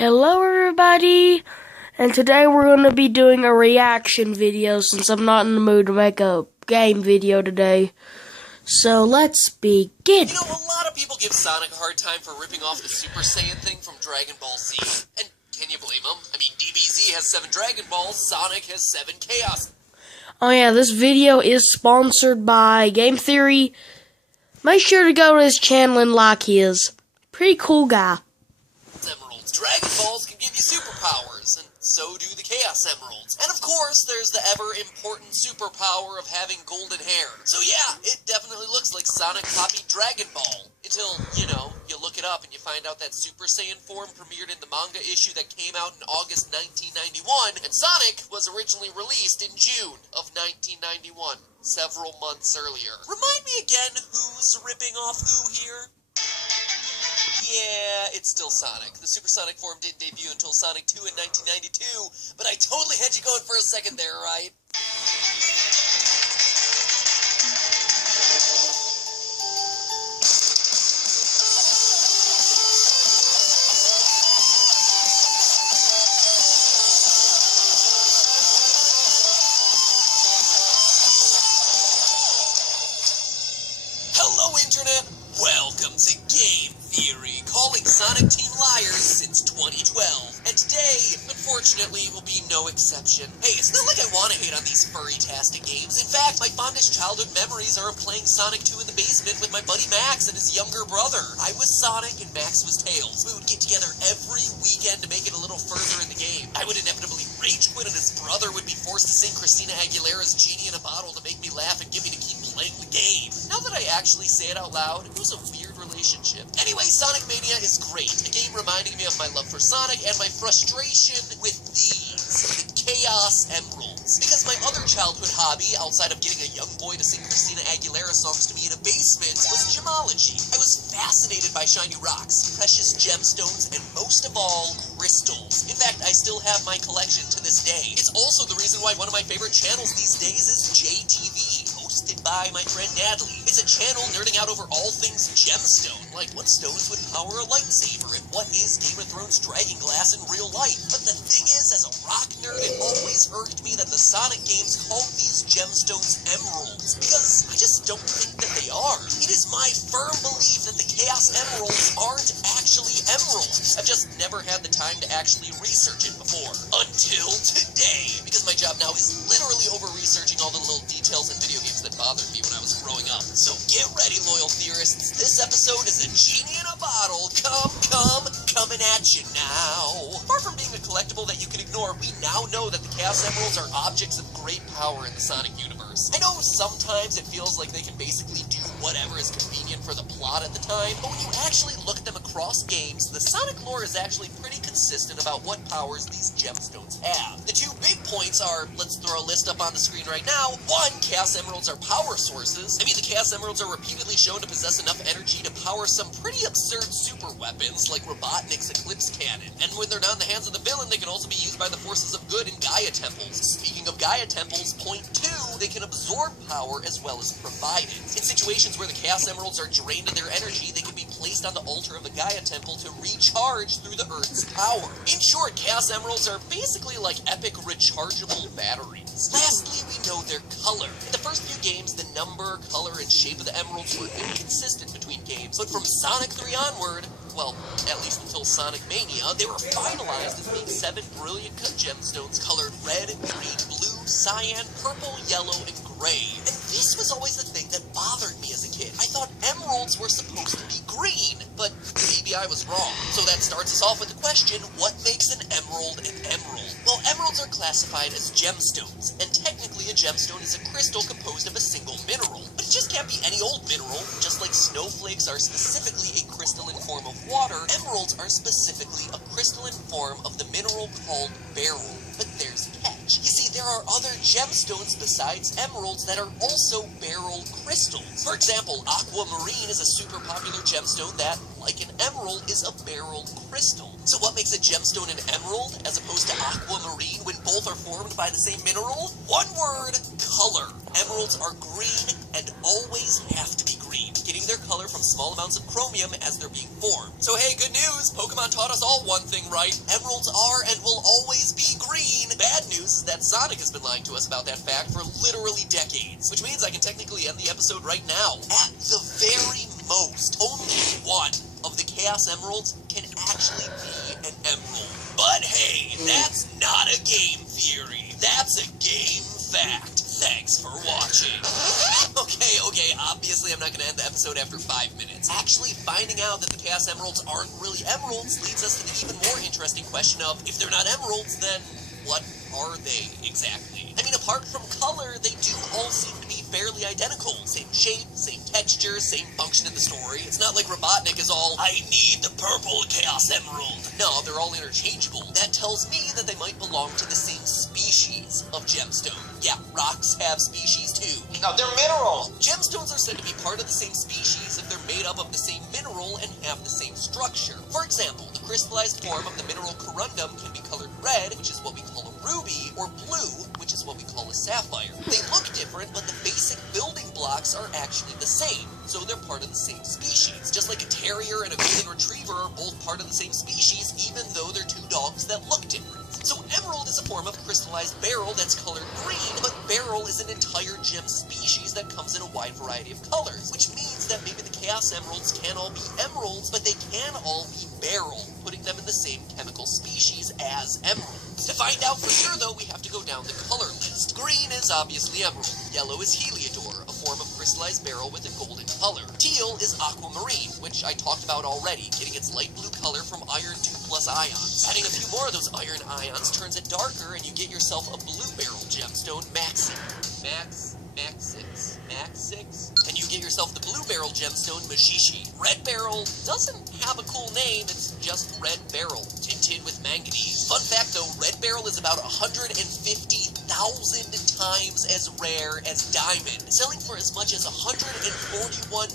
Hello everybody, and today we're going to be doing a reaction video since I'm not in the mood to make a game video today. So let's begin. You know, a lot of people give Sonic a hard time for ripping off the Super Saiyan thing from Dragon Ball Z. And can you blame them? I mean, DBZ has 7 Dragon Balls, Sonic has 7 Chaos. Oh yeah, this video is sponsored by Game Theory. Make sure to go to his channel and like his. Pretty cool guy. Emeralds. Dragon Balls can give you superpowers, and so do the Chaos Emeralds. And of course, there's the ever-important superpower of having golden hair. So yeah, it definitely looks like Sonic copied Dragon Ball. Until, you know, you look it up and you find out that Super Saiyan form premiered in the manga issue that came out in August 1991, and Sonic was originally released in June of 1991, several months earlier. Remind me again who's ripping off who here? Yeah, it's still Sonic. The supersonic form didn't debut until Sonic 2 in 1992, but I totally had you going for a second there, right? Hello, Internet! Welcome to Game Theory, calling Sonic Team liars since 2012. And today, unfortunately, will be no exception. Hey, it's not like I want to hate on these furry-tastic games. In fact, my fondest childhood memories are of playing Sonic 2 in the basement with my buddy Max and his younger brother. I was Sonic and Max was Tails. We would get together every weekend to make it a little further in the game. I would inevitably rage quit and his brother would be forced to sing Christina Aguilera's Genie in a Bottle to make me laugh and get me to keep playing the game. Now that I actually say it out loud, it was a weird relationship. Anyway, Sonic Mania is great. A game reminding me of my love for Sonic and my frustration with these, the Chaos Emeralds. Because my other childhood hobby, outside of getting a young boy to sing Christina Aguilera songs to me in a basement, was gemology. I was fascinated by shiny rocks, precious gemstones, and most of all, crystals. In fact, I still have my collection to this day. It's also the reason why one of my favorite channels these days is JTV, hosted by my friend Natalie. It's a channel nerding out over all things gemstone, like what stones would power a lightsaber, and what is Game of Thrones dragon glass in real life. But the thing is, as a rock nerd, it always irked me that the Sonic games called these gemstones emeralds, because I just don't think that they are. It is my firm belief that the Chaos Emeralds aren't actually emeralds. I've just never had the time to actually research it before. Until today, because my job now is literally over-researching all the little details in video games that bothered me when I was growing up. So get ready, loyal theorists. This episode is a genie in a bottle. Coming at you now. Far from being a collectible that you can ignore, we now know that the Chaos Emeralds are objects of great power in the Sonic universe. I know sometimes it feels like they can basically do whatever is convenient for the plot at the time, but when you actually look at them across games, the Sonic lore is actually pretty consistent about what powers these gemstones have. The two big points are, let's throw a list up on the screen right now. 1, Chaos Emeralds are power sources. I mean, the Chaos Emeralds are repeatedly shown to possess enough energy to power some pretty absurd super weapons like Robotnik's Eclipse Cannon. And when they're not in the hands of the villain, they can also be used by the forces of good in Gaia Temples. Speaking of Gaia Temples, point 2, they can absorb power as well as provide it. In situations where the Chaos Emeralds are drained of their energy, they can be placed on the altar of the Gaia Temple to recharge through the Earth's power. In short, Chaos Emeralds are basically like epic rechargeable batteries. Lastly, we know their color. In the first few games, the number, color, and shape of the emeralds were inconsistent between games, but from Sonic 3 onward, well, at least until Sonic Mania, they were finalized as being 7 brilliant cut gemstones colored red, green, blue, cyan, purple, yellow, and gray. And this was always the thing that bothered me as a kid. I thought emeralds were supposed to be green, but maybe I was wrong. So that starts us off with the question, what makes an emerald an emerald? Well, emeralds are classified as gemstones, and technically a gemstone is a crystal composed of a single mineral. But it just can't be any old mineral. Just like snowflakes are specifically a crystalline form of water, emeralds are specifically a crystalline form of the mineral called beryl. But there's a catch. You see, there are other gemstones besides emeralds that are also beryl crystals. For example, aquamarine is a super popular gemstone that, like an emerald, is a beryl crystal. So what makes a gemstone an emerald as opposed to aquamarine when both are formed by the same mineral? One word, color. Emeralds are green and always have to be green, getting their color from small amounts of chromium as they're being formed. So hey, good news! Pokemon taught us all one thing right. Emeralds are and will always be green. Bad news is that Sonic has been lying to us about that fact for literally decades, which means I can technically end the episode right now. At the very most, only one of the Chaos Emeralds can actually be an emerald. But hey, that's not a game theory. That's a game fact. Thanks for watching. Okay, obviously I'm not going to end the episode after 5 minutes. Actually, finding out that the Chaos Emeralds aren't really emeralds leads us to the even more interesting question of, if they're not emeralds, then what are they exactly? I mean, apart from color, they do all seem to be fairly identical. Same shape, same texture, same function in the story. It's not like Robotnik is all, I need the purple Chaos Emerald. No, they're all interchangeable. That tells me that they might belong to the same species of gemstone. Yeah, rocks have species too. No, they're mineral. Gemstones are said to be part of the same species if they're made up of the same mineral and have the same structure. For example, the crystallized form of the mineral corundum can be colored red, which is what we call a ruby, or blue, which is what we call a sapphire. They look different, but the basic building blocks are actually the same, so they're part of the same species. Just like a terrier and a golden retriever are both part of the same species, even though they're two dogs that look different. So emerald is a form of crystallized beryl that's colored green, but beryl is an entire gem species that comes in a wide variety of colors, which means that maybe the Chaos Emeralds can't all be emeralds, but they can all be beryl, putting them in the same chemical species as emerald. To find out for sure, though, we have to go down the color list. Green is obviously emerald. Yellow is heliodor, a form of crystallized beryl with a golden color. Teal is aquamarine, which I talked about already, getting its light blue color from iron 2+ ions. Adding a few more of those iron ions turns it darker, and you get yourself a blue beryl gemstone, Maxi. Max 6. And you get yourself the blue beryl gemstone, Mashishi. Red beryl doesn't have a cool name, it's just red beryl, tinted with manganese. Fun fact though, red beryl is about 150,000 times as rare as diamond, selling for as much as $141,000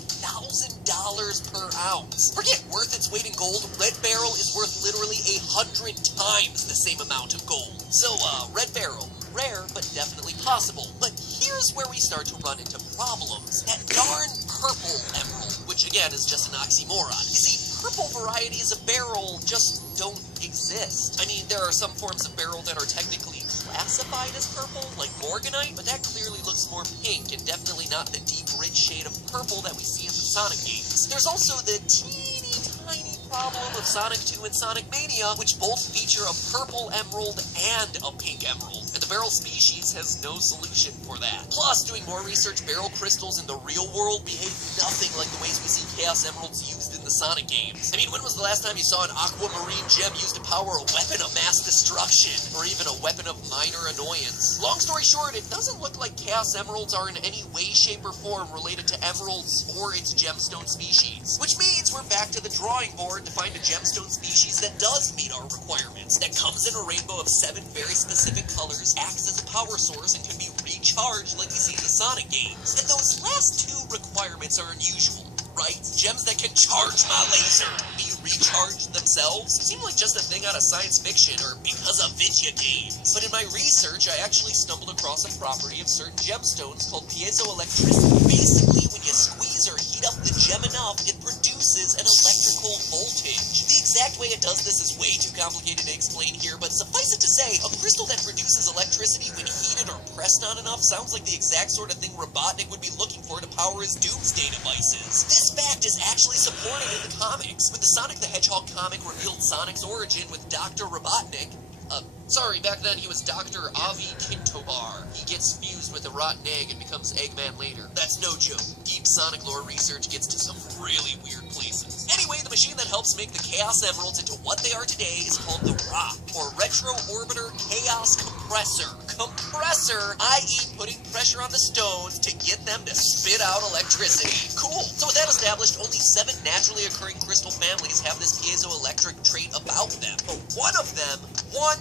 per ounce. Forget worth its weight in gold, red beryl is worth literally 100 times the same amount of gold. So, red beryl. Rare, but definitely possible. But here's where we start to run into problems. That darn purple emerald, which again is just an oxymoron. You see, purple varieties of beryl just don't exist. I mean, there are some forms of beryl that are technically classified as purple, like Morganite, but that clearly looks more pink and definitely not the deep, rich shade of purple that we see in the Sonic games. There's also the teeny tiny problem of Sonic 2 and Sonic Mania, which both feature a purple emerald and a pink emerald, and the beryl species has no solution for that. Plus, doing more research, beryl crystals in the real world behave nothing like the ways we see Chaos Emeralds used in the Sonic games. I mean, when was the last time you saw an aquamarine gem used to power a weapon of mass destruction, or even a weapon of minor annoyance? Long story short, it doesn't look like Chaos Emeralds are in any way, shape, or form related to emeralds or its gemstone species. Which means we're back to the drawing board to find a gemstone species that does meet our requirements, that comes in a rainbow of 7 very specific colors, acts as a power source, and can be recharged like we see in the Sonic games. And those last 2 requirements are unusual, right? Gems that can charge my laser, be recharged themselves, seem like just a thing out of science fiction or because of video games. But in my research, I actually stumbled across a property of certain gemstones called piezoelectricity. Basically, when you squeeze or heat up the gem enough, it produces an electrical voltage. The exact way it does this is way too complicated to explain here, but suffice it to say, a crystal that produces electricity when heated or pressed on enough sounds like the exact sort of thing Robotnik would be looking for to power his Doomsday devices. This fact is actually supported in the comics. When the Sonic the Hedgehog comic revealed Sonic's origin with Dr. Robotnik, sorry, back then he was Dr. Avi Kintobar. He gets fused with a rotten egg and becomes Eggman later. That's no joke. Deep Sonic lore research gets to some really weird places. Anyway, the machine that helps make the Chaos Emeralds into what they are today is called the ROC, or Retro Orbiter Chaos Compressor. Compressor, i.e. putting pressure on the stones to get them to spit out electricity. Cool. So with that established, only 7 naturally occurring crystal families have this piezoelectric trait about them. But one of them,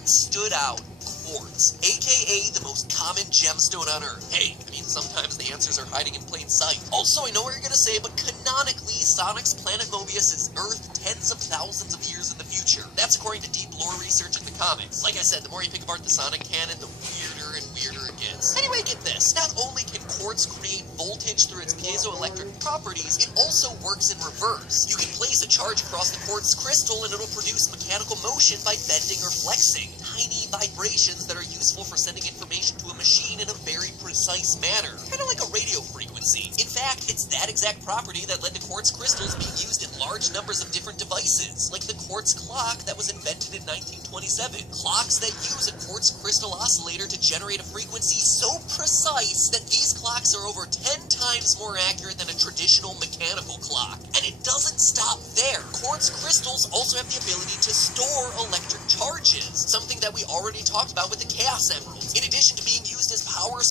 stood out. Quartz, aka the most common gemstone on Earth. Hey, I mean, sometimes the answers are hiding in plain sight. Also, I know what you're gonna say, but canonically, Sonic's planet Mobius is Earth tens of thousands of years in the future. That's according to deep lore research in the comics. Like I said, the more you pick apart the Sonic canon, the weirder and weirder it gets. charges. Anyway, get this. Not only can quartz create voltage through its piezoelectric properties, it also works in reverse. You can place a charge across the quartz crystal and it'll produce mechanical motion by bending or flexing. Tiny vibrations that are useful for sending information to a machine in a very precise manner. Kind of like a radio frequency. In fact, it's that exact property that led to quartz crystals being used in large numbers of different devices, like the quartz clock that was invented in 1927. Clocks that use a quartz crystal oscillator to generate a frequency so precise that these clocks are over 10 times more accurate than a traditional mechanical clock. And it doesn't stop there. Quartz crystals also have the ability to store electric charges, something that we already talked about with the Chaos Emeralds. In addition to being used as power